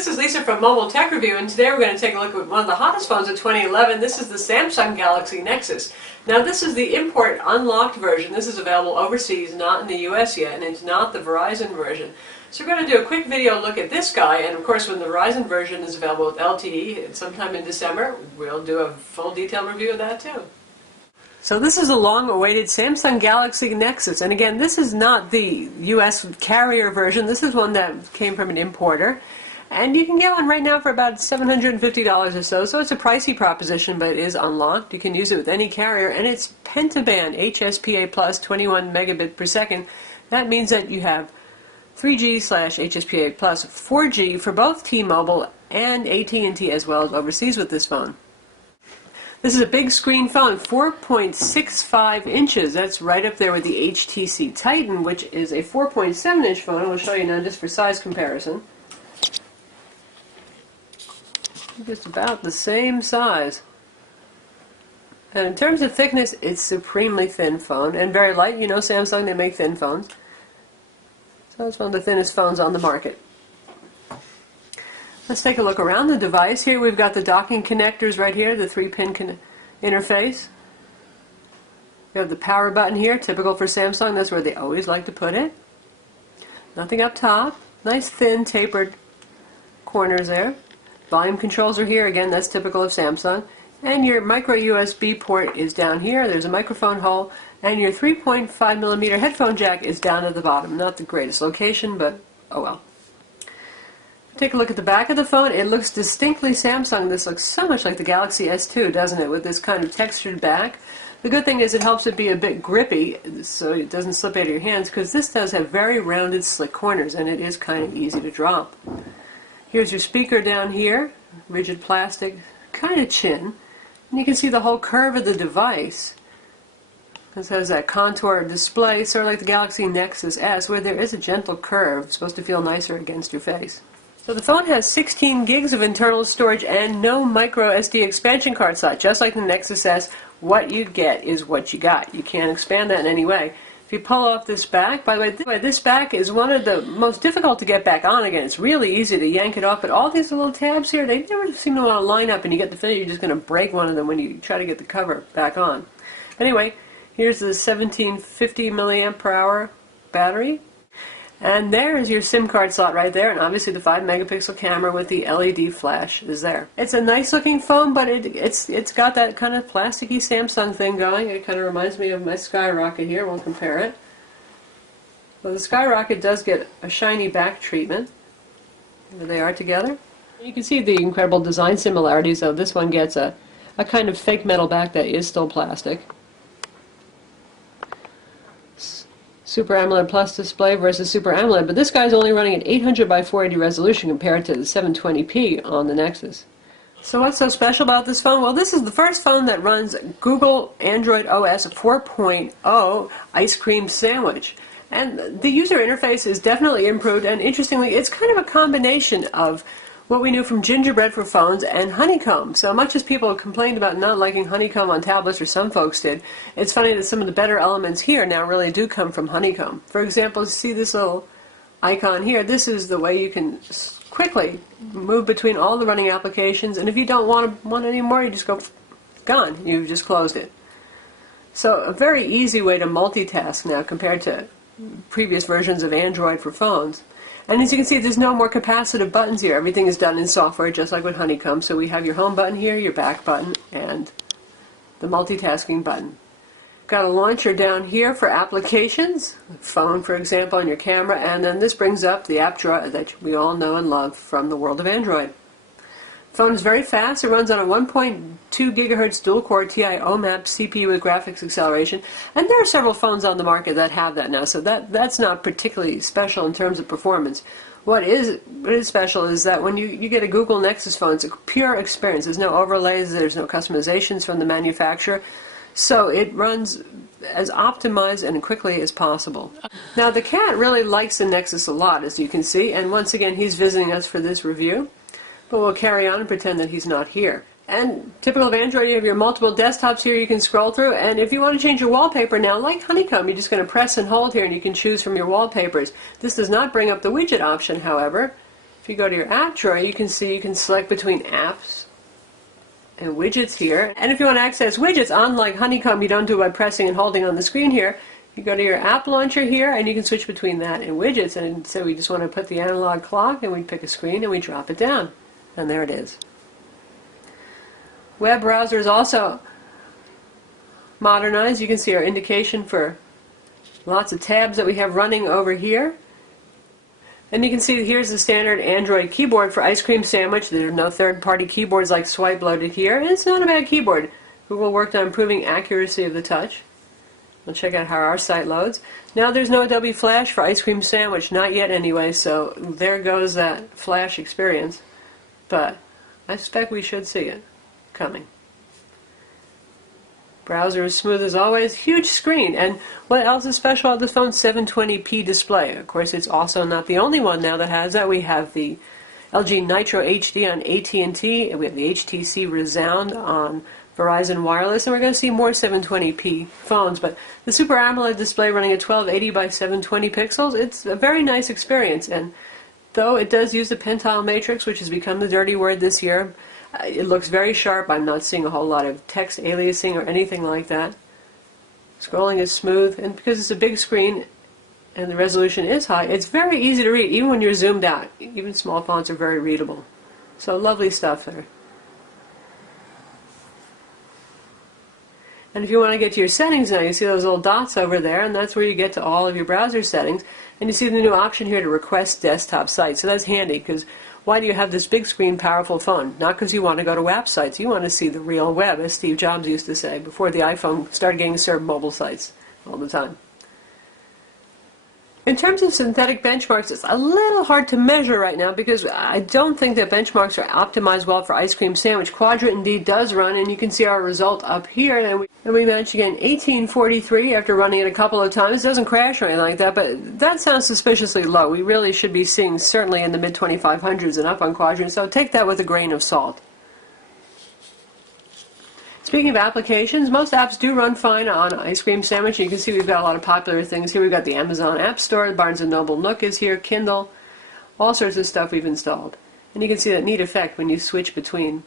This is Lisa from Mobile Tech Review, and today we're going to take a look at one of the hottest phones of 2011. This is the Samsung Galaxy Nexus. Now this is the import unlocked version. This is available overseas, not in the US yet, and it's not the Verizon version. So we're going to do a quick video look at this guy, and of course when the Verizon version is available with LTE sometime in December, we'll do a full detailed review of that too. So this is a long-awaited Samsung Galaxy Nexus, and again, this is not the US carrier version. This is one that came from an importer, and you can get one right now for about $750 or so. So it's a pricey proposition, but it is unlocked. You can use it with any carrier, and it's pentaband HSPA plus 21 megabit per second. That means that you have 3G/HSPA plus 4G for both T-Mobile and AT&T as well as overseas with this phone. This is a big screen phone, 4.65 inches. That's right up there with the HTC Titan, which is a 4.7 inch phone. We'll show you now just for size comparison. Just about the same size. And in terms of thickness, it's supremely thin phone and very light. You know Samsung, they make thin phones. So it's one of the thinnest phones on the market. Let's take a look around the device. Here we've got the docking connectors right here, the 3-pin interface. We have the power button here, typical for Samsung. That's where they always like to put it. Nothing up top. Nice thin tapered corners there. Volume controls are here. Again, that's typical of Samsung. And your micro USB port is down here. There's a microphone hole. And your 3.5mm headphone jack is down at the bottom. Not the greatest location, but oh well. Take a look at the back of the phone. It looks distinctly Samsung. This looks so much like the Galaxy S2, doesn't it, with this kind of textured back. The good thing is it helps it be a bit grippy so it doesn't slip out of your hands, because this does have very rounded, slick corners, and it is kind of easy to drop. Here's your speaker down here, rigid plastic, kind of chin. And you can see the whole curve of the device. This has that contour display, sort of like the Galaxy Nexus S, where there is a gentle curve. It's supposed to feel nicer against your face. So the phone has 16 gigs of internal storage and no micro SD expansion card slot. Just like the Nexus S, what you get is what you got. You can't expand that in any way. If you pull off this back, by the way, this back is one of the most difficult to get back on again. It's really easy to yank it off, but all these little tabs here, they never seem to want to line up, and you get the feeling you're just going to break one of them when you try to get the cover back on. Anyway, here's the 1750 milliamp per hour battery. And there is your SIM card slot right there, and obviously the 5-megapixel camera with the LED flash is there. It's a nice looking phone, but it's got that kind of plasticky Samsung thing going. It kind of reminds me of my Skyrocket here. We'll compare it. Well, the Skyrocket does get a shiny back treatment. There they are together. You can see the incredible design similarities of this one gets a kind of fake metal back that is still plastic. Super AMOLED Plus display versus Super AMOLED, but this guy's only running at 800 by 480 resolution compared to the 720p on the Nexus. So what's so special about this phone? Well, this is the first phone that runs Google Android OS 4.0 Ice Cream Sandwich. And the user interface is definitely improved, and interestingly, it's kind of a combination of what we knew from Gingerbread for phones and Honeycomb. So much as people complained about not liking Honeycomb on tablets, or some folks did, it's funny that some of the better elements here now really do come from Honeycomb. For example, see this little icon here? This is the way you can quickly move between all the running applications, and if you don't want any more, you just go, gone. You've just closed it. So a very easy way to multitask now compared to previous versions of Android for phones. And as you can see, there's no more capacitive buttons here. Everything is done in software, just like with Honeycomb. So we have your home button here, your back button, and the multitasking button. Got a launcher down here for applications, phone for example, on your camera, and then this brings up the app drawer that we all know and love from the world of Android. Phone is very fast. It runs on a 1.2 gigahertz dual-core TI OMAP CPU with graphics acceleration, and there are several phones on the market that have that now, so that's not particularly special in terms of performance. What is special is that when you get a Google Nexus phone, it's a pure experience. There's no overlays, there's no customizations from the manufacturer, so it runs as optimized and quickly as possible. Now the cat really likes the Nexus a lot, as you can see, and once again he's visiting us for this review. But we'll carry on and pretend that he's not here. And typical of Android, you have your multiple desktops here you can scroll through, and if you want to change your wallpaper now, like Honeycomb, you're just going to press and hold here and you can choose from your wallpapers. This does not bring up the widget option, however. If you go to your app drawer, you can see you can select between apps and widgets here. And if you want to access widgets, unlike Honeycomb, you don't do it by pressing and holding on the screen here. You go to your app launcher here, and you can switch between that and widgets. And so we just want to put the analog clock, and we pick a screen, and we drop it down. And there it is. Web browser is also modernized. You can see our indication for lots of tabs that we have running over here. And you can see here's the standard Android keyboard for Ice Cream Sandwich. There are no third-party keyboards like Swipe loaded here. And it's not a bad keyboard. Google worked on improving accuracy of the touch. We'll check out how our site loads. Now there's no Adobe Flash for Ice Cream Sandwich, not yet anyway, so there goes that Flash experience. But I suspect we should see it coming. Browser is smooth as always, huge screen, and what else is special about this phone? 720p display. Of course, it's also not the only one now that has that. We have the LG Nitro HD on AT&T, and we have the HTC Resound on Verizon Wireless, and we're going to see more 720p phones. But the Super AMOLED display running at 1280 by 720 pixels, it's a very nice experience. And though it does use the pentile matrix, which has become the dirty word this year, it looks very sharp. I'm not seeing a whole lot of text aliasing or anything like that. Scrolling is smooth, and because it's a big screen and the resolution is high, it's very easy to read, even when you're zoomed out. Even small fonts are very readable. So lovely stuff there. And if you want to get to your settings now, you see those little dots over there, and that's where you get to all of your browser settings. And you see the new option here to request desktop sites. So that's handy, because why do you have this big screen, powerful phone? Not because you want to go to web sites. You want to see the real web, as Steve Jobs used to say, before the iPhone started getting served mobile sites all the time. In terms of synthetic benchmarks, it's a little hard to measure right now because I don't think that benchmarks are optimized well for Ice Cream Sandwich. Quadrant indeed does run, and you can see our result up here. And we managed to get an 1843 after running it a couple of times. It doesn't crash or anything like that, but that sounds suspiciously low. We really should be seeing certainly in the mid-2500s and up on Quadrant, so take that with a grain of salt. Speaking of applications, most apps do run fine on Ice Cream Sandwich. You can see we've got a lot of popular things here. We've got the Amazon App Store, the Barnes & Noble Nook is here, Kindle, all sorts of stuff we've installed. And you can see that neat effect when you switch between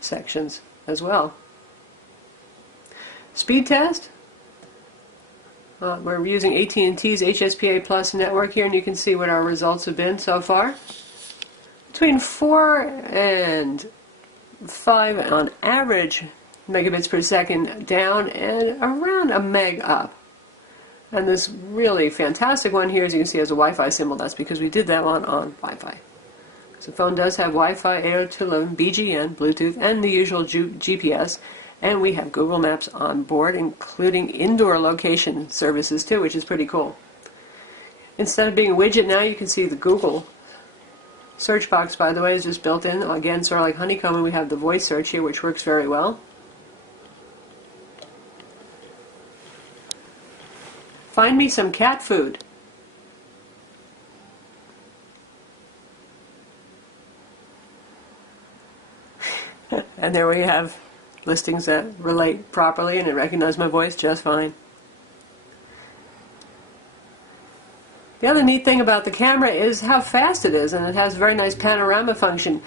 sections as well. Speed test. We're using AT&T's HSPA Plus network here, and you can see what our results have been so far. Between 4 and 5 on average megabits per second down and around a meg up. And this really fantastic one here, as you can see, has a Wi-Fi symbol. That's because we did that one on Wi-Fi. So the phone does have Wi-Fi, 802.11, BGN, Bluetooth, and the usual GPS. And we have Google Maps on board, including indoor location services too, which is pretty cool. Instead of being a widget now, you can see the Google search box, by the way, is just built in. Again, sort of like Honeycomb, and we have the voice search here, which works very well. Find me some cat food. And there we have listings that relate properly, and it recognized my voice just fine. The other neat thing about the camera is how fast it is, and it has a very nice panorama function.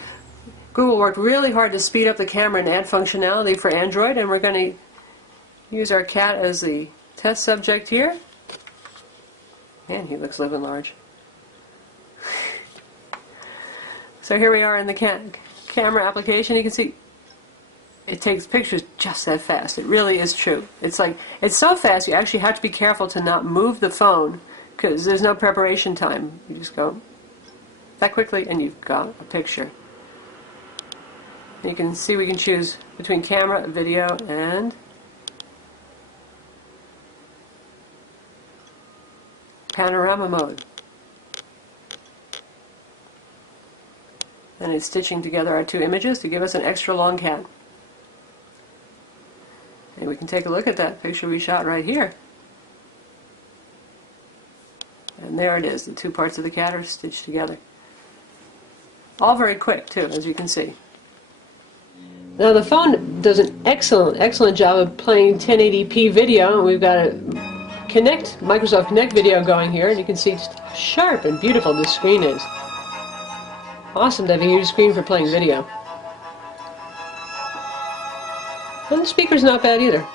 Google worked really hard to speed up the camera and add functionality for Android, and we're going to use our cat as the test subject here. Man, he looks living large. So here we are in the camera application. You can see it takes pictures just that fast. It really is true. It's so fast you actually have to be careful to not move the phone, because there's no preparation time. You just go that quickly and you've got a picture. You can see we can choose between camera, video, and panorama mode. And it's stitching together our two images to give us an extra long cat. And we can take a look at that picture we shot right here. And there it is. The two parts of the cat are stitched together. All very quick, too, as you can see. Now the phone does an excellent job of playing 1080p video, and we've got a Microsoft Connect video going here, and you can see just how sharp and beautiful this screen is. Awesome to have a huge screen for playing video. And the speaker's not bad either.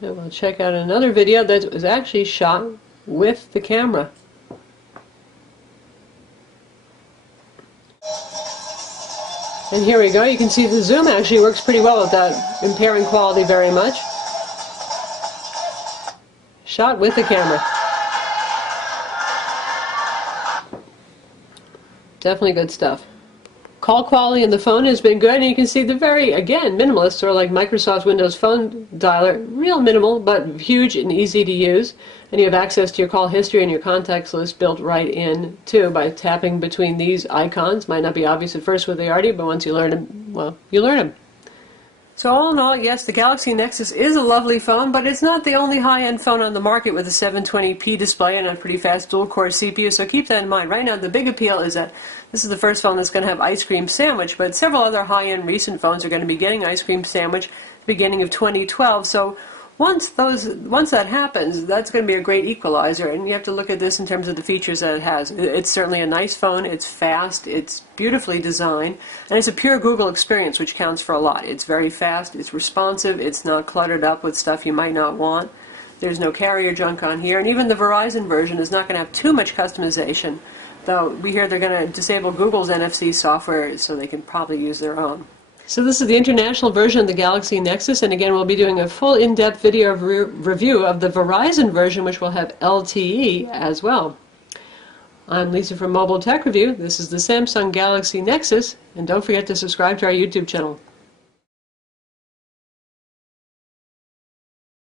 And we'll check out another video that was actually shot with the camera. And here we go. You can see the zoom actually works pretty well without impairing quality very much. Shot with the camera. Definitely good stuff. Call quality in the phone has been good, and you can see the very, again, minimalist, sort of like Microsoft Windows Phone dialer. Real minimal, but huge and easy to use. And you have access to your call history and your contacts list built right in, too, by tapping between these icons. Might not be obvious at first what they are, but once you learn them, well, you learn them. So all in all, yes, the Galaxy Nexus is a lovely phone, but it's not the only high-end phone on the market with a 720p display and a pretty fast dual-core CPU, so keep that in mind. Right now, the big appeal is that this is the first phone that's going to have Ice Cream Sandwich, but several other high-end recent phones are going to be getting Ice Cream Sandwich at the beginning of 2012, so once that happens, that's going to be a great equalizer, and you have to look at this in terms of the features that it has. It's certainly a nice phone, it's fast, it's beautifully designed, and it's a pure Google experience, which counts for a lot. It's very fast, it's responsive, it's not cluttered up with stuff you might not want. There's no carrier junk on here, and even the Verizon version is not going to have too much customization, though we hear they're going to disable Google's NFC software so they can probably use their own. So this is the international version of the Galaxy Nexus, and again we'll be doing a full in-depth video review of the Verizon version, which will have LTE as well. I'm Lisa from Mobile Tech Review. This is the Samsung Galaxy Nexus, and don't forget to subscribe to our YouTube channel.